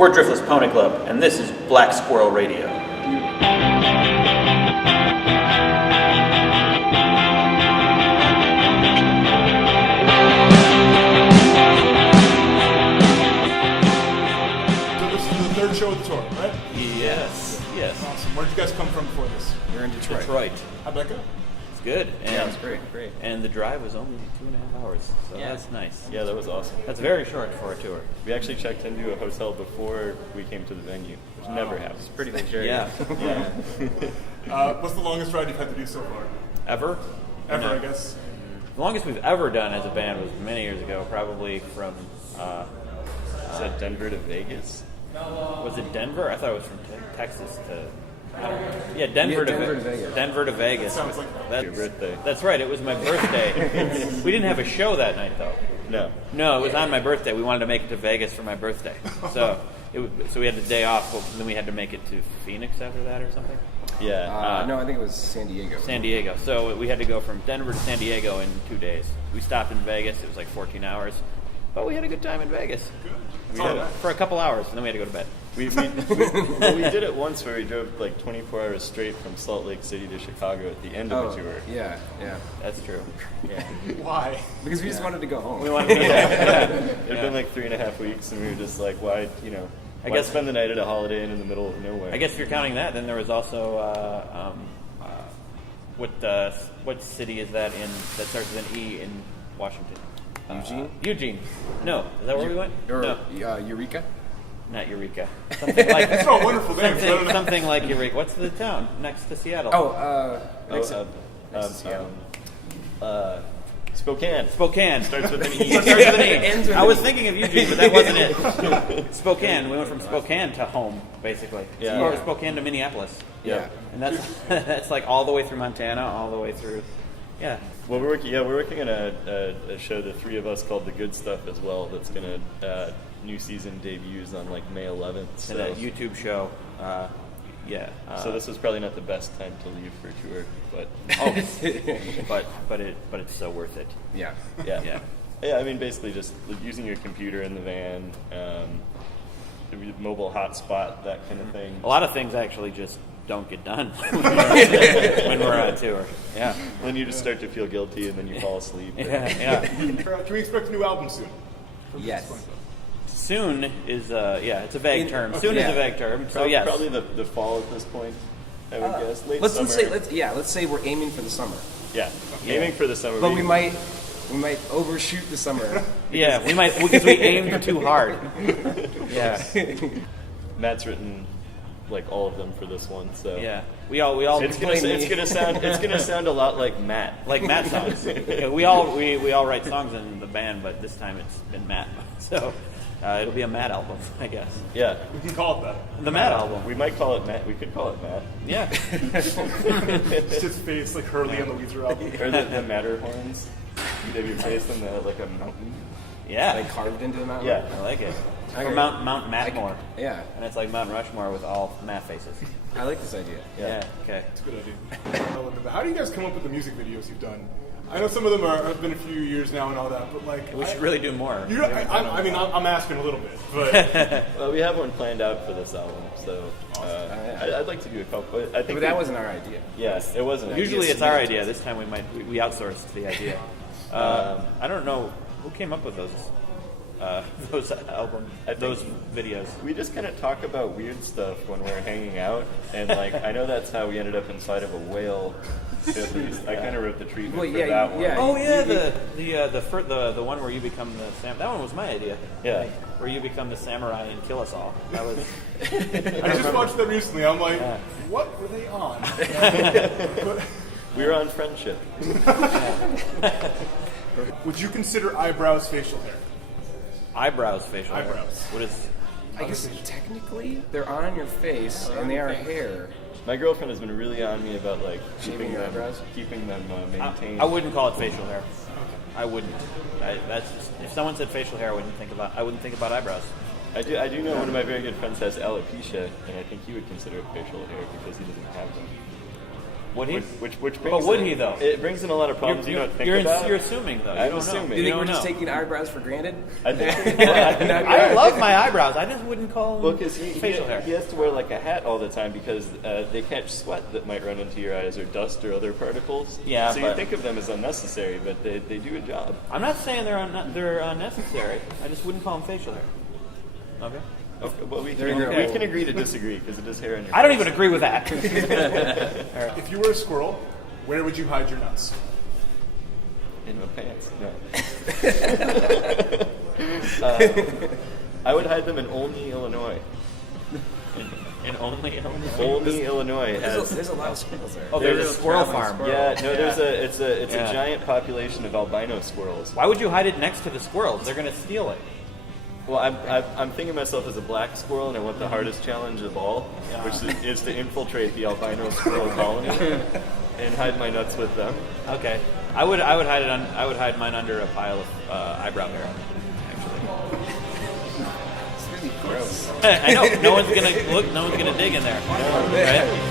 We're Driftless Pony Club, and this is Black Squirrel Radio. So this is the third show of the tour, right? Yes. Awesome. Where did you guys come from before this? We're in Detroit. How'd that go? It's good. And, Yeah, it was great. And the drive was only 2.5 hours, so that's nice. Yeah, that was awesome. That's very short for a tour. We actually checked into a hotel before we came to the venue, which never happens. Pretty luxurious. Yeah. What's the longest ride you've had to do so far? Ever? Ever, No. I guess. The longest we've ever done as a band was many years ago, probably from, Is that Denver to Vegas? was it Denver? I thought it was from Texas to, I don't know. Yeah, Denver, Yeah, Denver to to Vegas. Denver to Vegas. Sounds like That's your birthday. That's right, it was my birthday. We didn't have a show that night, though. No. No, it was on my birthday. We wanted to make it to Vegas for my birthday. So so we had the day off, but then we had to make it to Phoenix after that or something. Yeah. No, I think it was San Diego. San Diego. So we had to go from Denver to San Diego in 2 days. We stopped in Vegas. It was like 14 hours. But we had a good time in Vegas. For a couple hours, and then we had to go to bed. We did it once where we drove like 24 hours straight from Salt Lake City to Chicago at the end of the tour. Yeah. That's true. Yeah. Why? Because we just wanted to go home. We wanted to It had been like 3.5 weeks, and we were just like, why, I why guess- spend the night at a Holiday Inn in the middle of nowhere? I guess if you're counting that, then there was also what city is that in that starts with an E in Washington? Eugene? Eugene. No, is that where we went? Or No, Eureka? not Eureka. Something like It's all wonderful names. I don't know. something like Eureka. What's the town next to Seattle? Next to Seattle. Spokane. Spokane. Starts with an E. Starts with an E. Ends with I an was E. thinking of Eugene, but that wasn't it. Spokane. We went from Spokane to home, basically. Yeah. Or Spokane to Minneapolis. Yeah. And that's like all the way through Montana, all the way through. Yeah. Well, we're working on a show, the three of us, called The Good Stuff as well. That's gonna new season debuts on like May 11th. So, And a YouTube show. so this is probably not the best time to leave for tour, but but it's so worth it. Yeah. Yeah. Yeah, I mean, basically just using your computer in the van, mobile hotspot, that kind of thing. A lot of things actually just don't get done when we're on tour. Yeah. Then you just start to feel guilty, and then you fall asleep. Yeah. Can we expect a new album soon? Yes. Soon is it's a vague term. Soon is a vague term. So yes. Probably the fall at this point, I would guess. Late Let's summer. let's say we're aiming for the summer. Yeah, aiming for the summer. But we might overshoot the summer. Yeah, we might because we aimed too hard. Yeah. Matt's written like all of them for this one, so Yeah. We all It's gonna sound a lot like Matt. like Matt songs. Yeah, we all write songs in the band, but this time it's been Matt. So it'll be a Matt album, I guess. Yeah, We can call it that. The Matt album. we might call it Matt. We could call it Matt, Yeah. It's just face like Hurley on the Weezer album. or the Matterhorns. You'd have your face on like a mountain. Yeah. Like carved into the mountain. Yeah. I like it. Okay. Or Mount Mattmore. Yeah. And it's like Mount Rushmore with all Matt faces. I like this idea. Yeah. Okay. It's a good idea. How do you guys come up with the music videos you've done? I know some of them have been a few years now and all that, but like We should really do more. I'm asking a little bit, but Well, we have one planned out for this album, so I'd like to do a couple. I think But that wasn't our idea. Yes, it wasn't. Usually it's our idea. This time we outsourced the idea. I don't know who came up with those those videos. We just kind of talk about weird stuff when we're hanging out, and like I know that's how we ended up inside of a whale. At least I kind of wrote the treatment Well, for yeah, that one. yeah. Oh yeah, the one where you become the sam. That one was my idea. Yeah. Where you become the samurai and kill us all. That was. I just watched that recently. I'm like, what were they on? We were on Friendship. Would you consider eyebrows facial hair? Eyebrows, facial hair. Eyebrows. What is? I guess technically they're on your face and they are hair. My girlfriend has been really on me about like Shaving your eyebrows? keeping them maintained. I wouldn't call it facial hair. I wouldn't. If someone said facial hair, I wouldn't think about eyebrows. I do know one of my very good friends has alopecia, and I think he would consider it facial hair because he doesn't have them. Would he? Which But brings would in- he, though? It brings in a lot of problems you don't think about. You're assuming, though. You I'm don't assuming. Know. Do you think don't we're just know. taking eyebrows for granted? I think. I love my eyebrows. I just wouldn't call them Well, because facial hair. he has to wear like a hat all the time because they catch sweat that might run into your eyes or dust or other particles. Yeah, so you but- think of them as unnecessary, but they do a job. I'm not saying they're unnecessary. I just wouldn't call them facial hair. Okay. Okay, well, we They're can, in we your- can agree to disagree because it is hair in your I don't face. even agree with that. If you were a squirrel, where would you hide your nuts? In my pants. No. I would hide them in Olney, Illinois. And only Olney, Illinois has. There's a lot of squirrels there. Oh, there's a There's squirrel traveling farm. squirrel. Yeah, no, it's a Yeah. giant population of albino squirrels. Why would you hide it next to the squirrels? They're going to steal it. Well, I'm thinking of myself as a black squirrel, and I want the hardest challenge of all, which is to infiltrate the albino squirrel colony and hide my nuts with them. Okay. I would hide mine under a pile of eyebrow hair. It's really gross. I know. No one's gonna look. No one's gonna dig in there. Right?